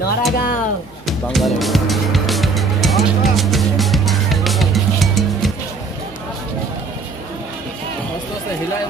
নরাগাঁও বাঙালি হিলাই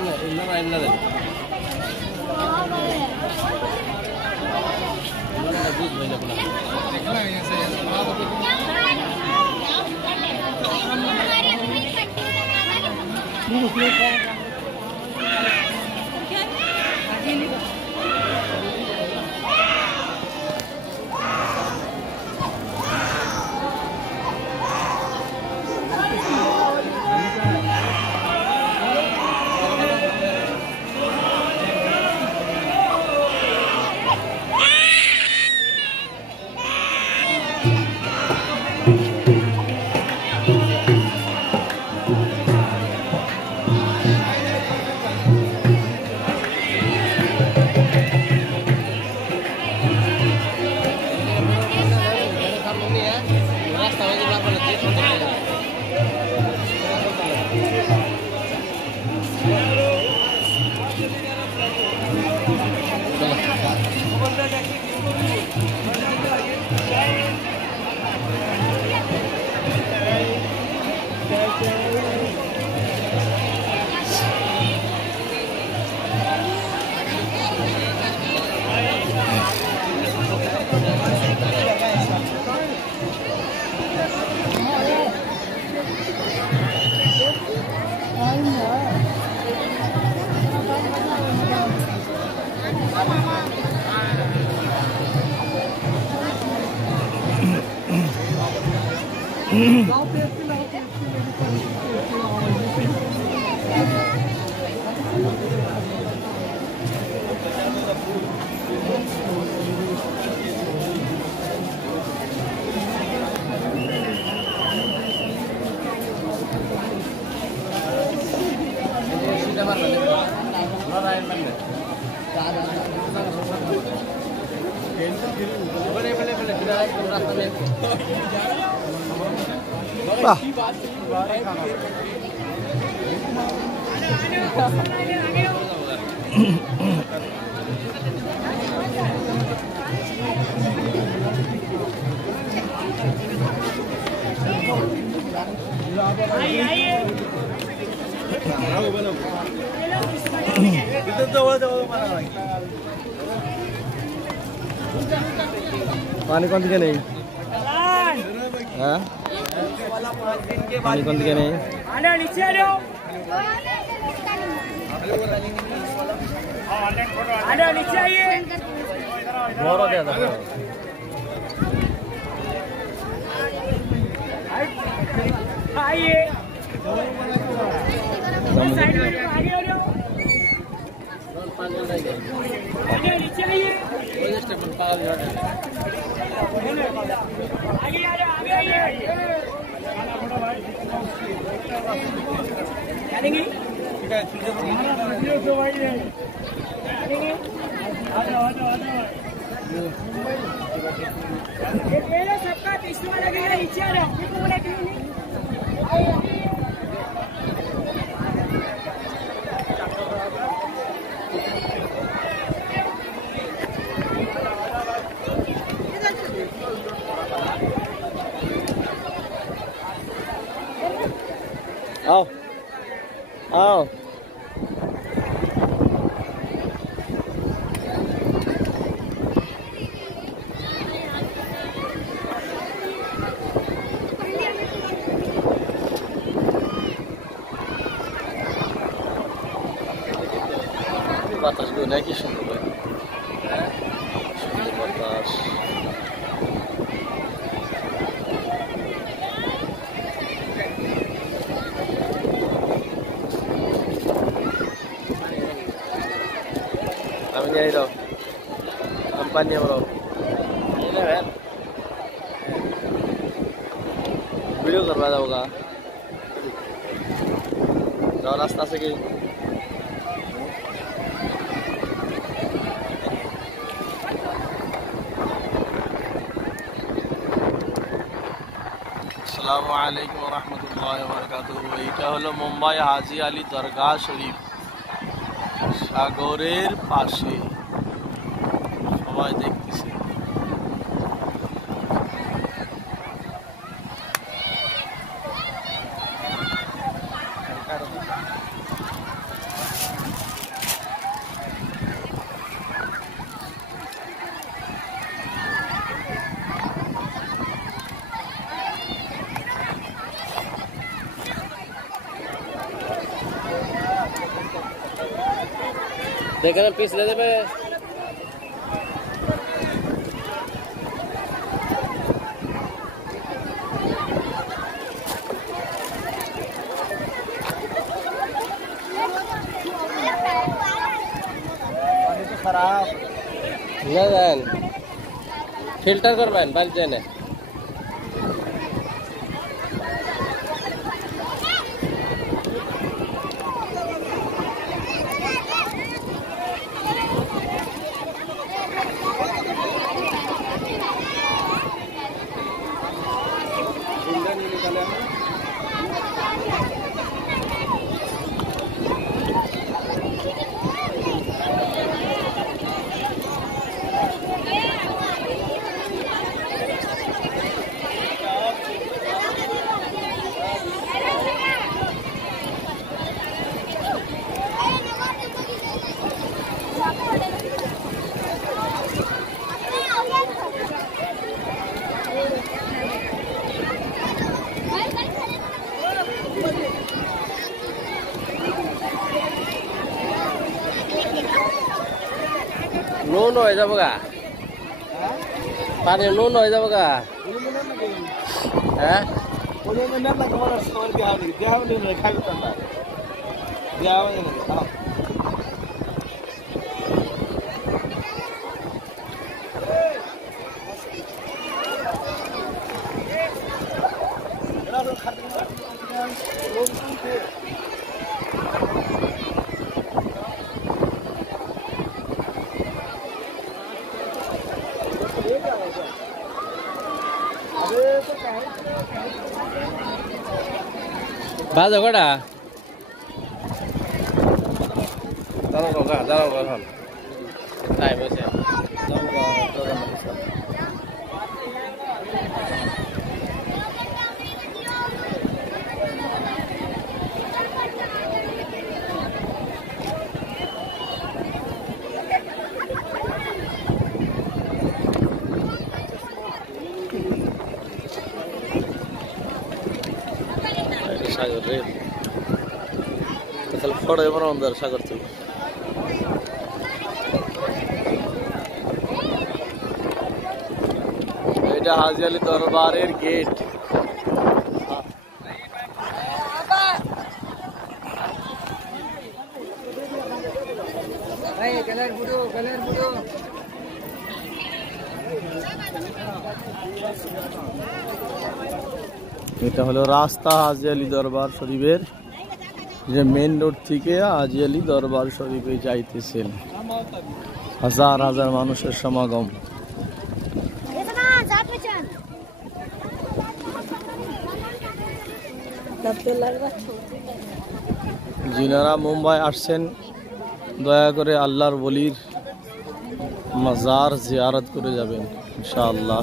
पानी कौन दिखे नहीं हाँ पानी कौन दिखे नहीं नीचे आ जाओ नीचे आइए बहुत क्या था आइए साइड में आगे हो जाओ आगे नीचे आइए आगे आ जाओ आगे आइए चलेंगे सबका तीसरा लगेगा नीचे आ जाओ आओ आओ বাতাসগুলো নাকি সুন্দর হ্যাঁ সুন্দর বাতাস আমি যাই দাও company bro ini kan video करवा होगा जाओ रास्ता से की আসসালামু আলাইকুম ওয়া রাহমাতুল্লাহি ওয়া বারাকাতুহু। এটা হলো মুম্বাই হাজী আলী দরগাহ শরীফ, সাগরের পাশে। সবাই দেখতেছে देखना पिछले दे पे खराब ना जान फिल्टर करवाएं बाल जाने নুন হয়ে যাবো গা পানি নুন হয়ে যাবো গা হ্যাঁ বাজে কটা দাঁড়াও এখন টাইম হয়েছে সাগর রে তাহলে ফটো এবার আমাদের সাগর থেকে এটা হাজী আলী দরবারের গেট এটা হলো রাস্তা হাজী আলী দরবার শরীফের যে মেন রোড থেকে হাজী আলী দরবার শরীফে যাইতেছেন হাজার হাজার মানুষের সমাগম যিনারা মুম্বাই আসছেন দয়া করে আল্লাহর ওলির মাজার জিয়ারত করে যাবেন ইনশাআল্লাহ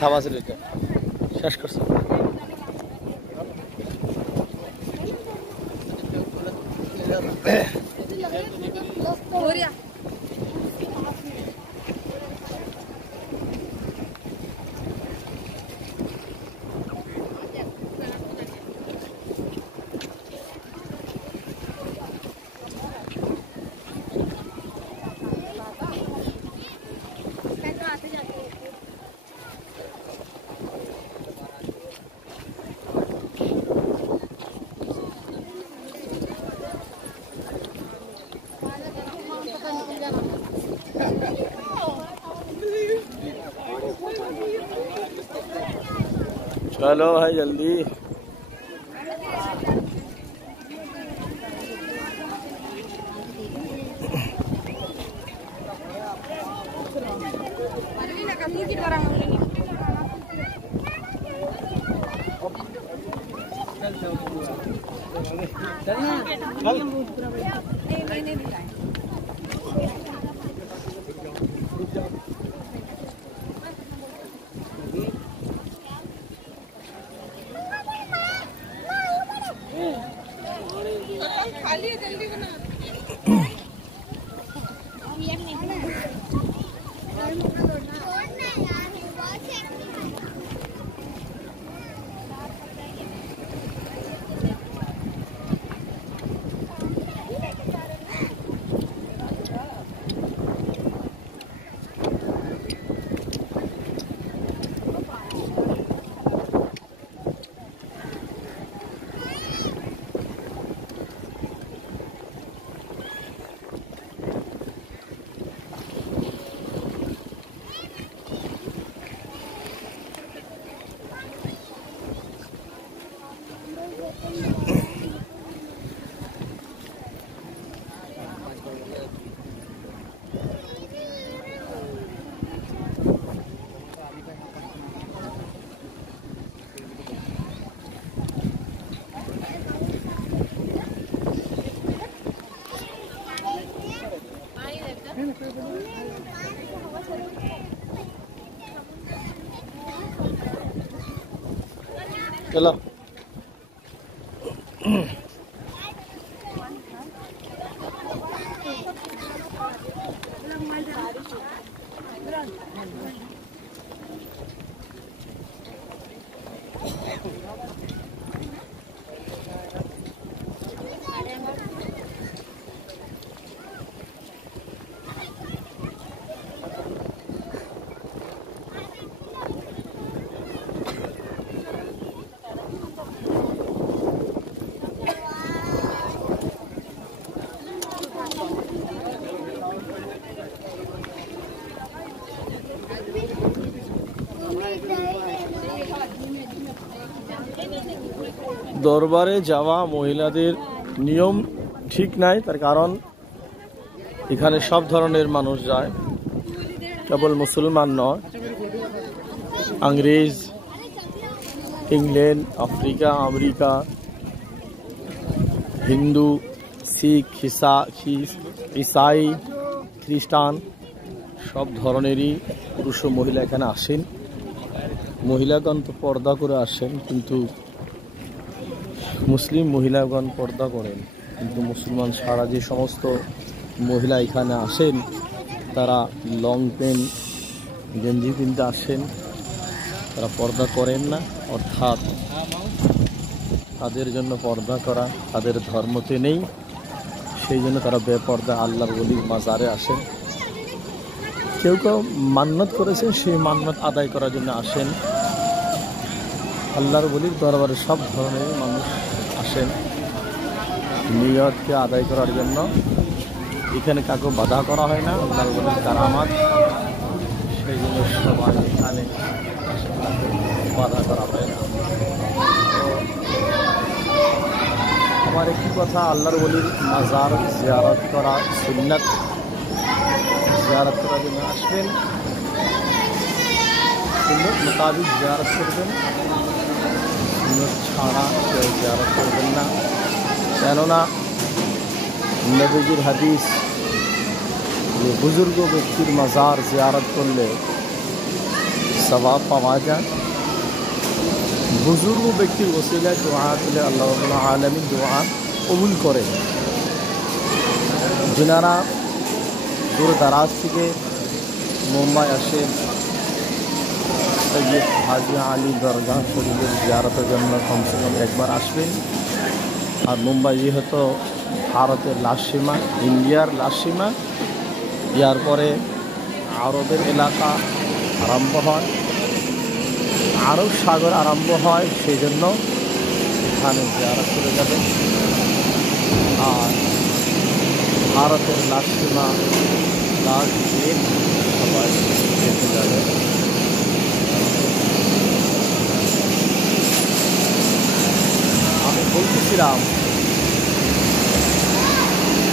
সাবাসের এটা শেষ করছে चलो भाई जल्दी चलो দরবারে যাওয়া মহিলাদের নিয়ম ঠিক নাই, তার কারণ এখানে সব ধরনের মানুষ যায়, কেবল মুসলমান নয়, ইংরেজ, ইংল্যান্ড, আফ্রিকা, আমেরিকা, হিন্দু, শিখ, ইসাই, খ্রিস্টান সব ধরনেরই পুরুষ ও মহিলা এখানে আসেন। মহিলাগণ তো পর্দা করে আসেন, কিন্তু মুসলিম মহিলাগণ পর্দা করেন, কিন্তু মুসলমান ছাড়া যে সমস্ত মহিলা এখানে আসেন তারা লং প্যান্ট গেঞ্জি কিনতে আসেন, তারা পর্দা করেন না। অর্থাৎ তাদের জন্য পর্দা করা তাদের ধর্মতে নেই, সেই জন্য তারা বেপর্দা আল্লাহর ওলির মাজারে আসেন। কেউ কেউ মান্নত করেছেন, সেই মান্নত আদায় করার জন্য আসেন। আল্লাহর ওলির দরবারে সব ধরনের মানুষ আসেন নিয়তকে আদায় করার জন্য। এখানে কাউকে বাধা করা হয় না, আল্লাহর ওলির কারামাত, সেই জন্য সবাই এখানে বাধা করা হয় না। আমার একটি কথা, আল্লাহর ওলির মাজার জিয়ারত করা সুন্নাত, জিয়ারত করার জন্য আসবেন, সুন্নত মোতাবিক জিয়ারত করবেন, সুন্নত ছাড়া কেউ জিয়ারত করবেন না। কেননা নবীজির হাদিস যে বুজুর্গ ব্যক্তির মাজার জিয়ারত করলে সওয়াব পাওয়া যায়। বুজুর্গ ব্যক্তির ওসিলায় দোয়া করলে আল্লাহ রাব্বুল আলামিন দোয়া কবুল করেন। যিনারা দূর দারাজ থেকে মুম্বাই আসেন, সৈয়দ হাজি আলী দরগাহ শরীফের জিয়ারতের জন্য কমসে কম একবার আসবেন। আর মুম্বাই যেহেতু ভারতের লাস্ট সীমা, ইন্ডিয়ার লাস্ট সীমা, ইয়ার পরে আরবের এলাকা আরম্ভ হয়, আরব সাগর আরম্ভ হয়, সেই জন্য এখানে জিয়ারত করে যাবেন। আর ভারতের লাস্ট সীমা লাস্ট দিন সবাই দেখে যাবে। আমি বলতেছিলাম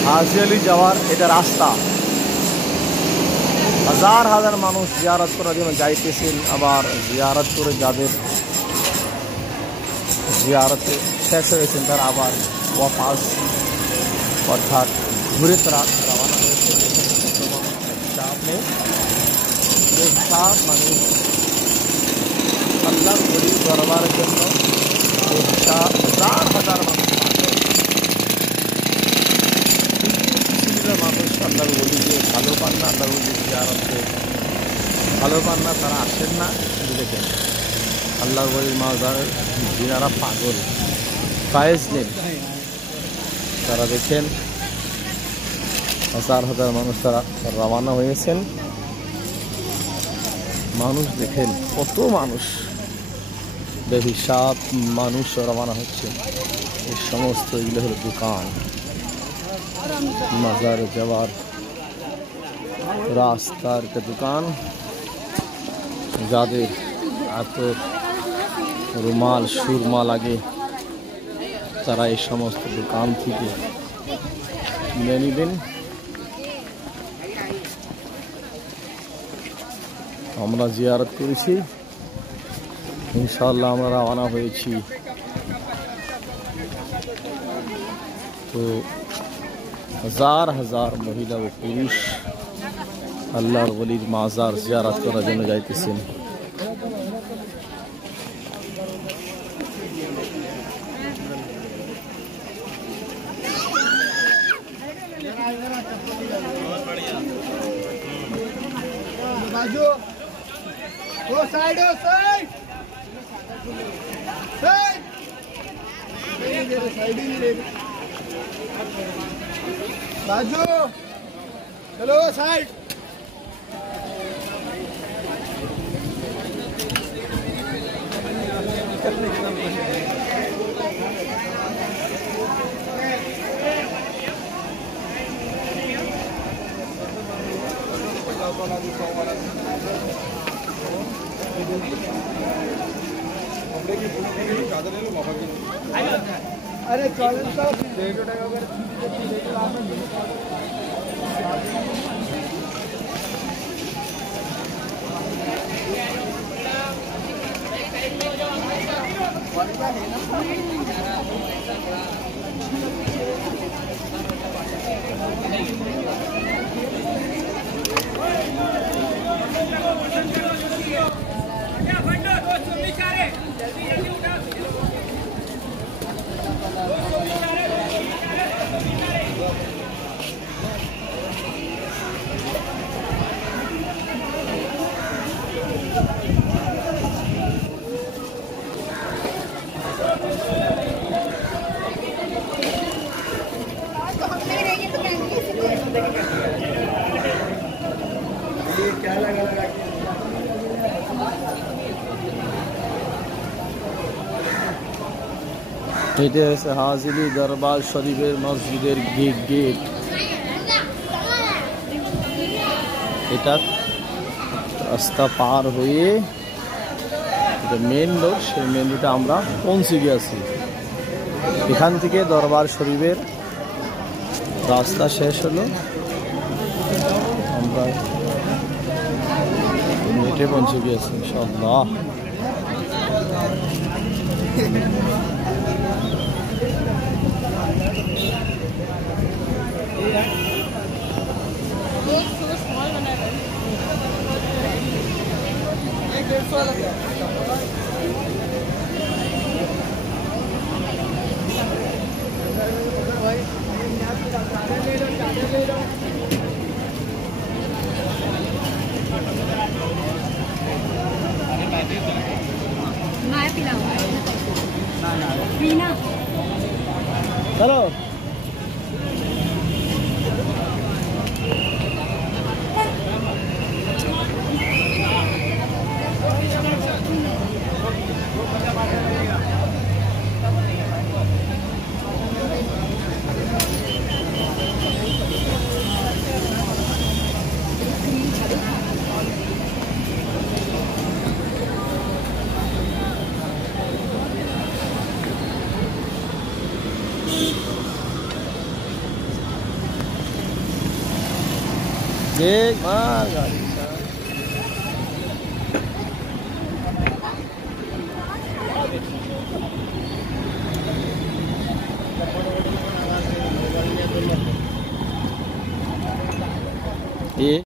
হাজি আলি যাওয়ার এটা রাস্তা, হাজার হাজার মানুষ জিয়ারত করার জন্য যাইতেছেন। আবার জিয়ারত করে যাদের জিয়ারতে শেষ হয়েছেন তারা আবার ওয়াপাস অর্থাৎ ঘুরে তারা রওনা হয়েছে। চাপ নেই, চাপ মানে আল্লাহর ওলির দরবারের জন্য হাজার হাজার মানুষ মানুষ আল্লাহর ওলিকে ভালো পান না, আল্লাহর ওলির জিয়ারতকে ভালো পান না, তারা আসেন না। দেখেন আল্লাহর ওলির মাজারে যিনারা পাগল ফায়েজ নেন, তারা দেখেন হাজার হাজার মানুষ তারা রওনা হয়েছেন। মানুষ দেখেন কত মানুষ, বেহিসাব মানুষ রওনা হচ্ছে। এই সমস্ত এগুলো হলো দোকান, মাজারে যাওয়ার রাস্তার দোকান। যাদের এত রুমাল সুরমা লাগে তারা এই সমস্ত দোকান থেকে কিনে নেবেন। আমরা জিয়ারত করেছি, ইনশাআল্লাহ আমরা রওনা হয়েছি। তো হাজার হাজার মহিলা ও পুরুষ আল্লাহর ওলির মাজার জিয়ারত করার জন্য যাইতেছেন। बाजू वो साइड साइड साइड साइड ही नहीं बाजू चलो साइड अरे चल क्या लगा এটা হচ্ছে হাজিলি দরবার শরীফের মসজিদের গেট। এটা রাস্তা পার হয়ে মেন রোড, সেই মেন রোডে আমরা পৌঁছে গেছি। এখান থেকে দরবার শরীফের রাস্তা শেষ হলো, আমরা মেটে পৌঁছে গেছি ইনশাআল্লাহ। चलो एक बार गाड़ी ये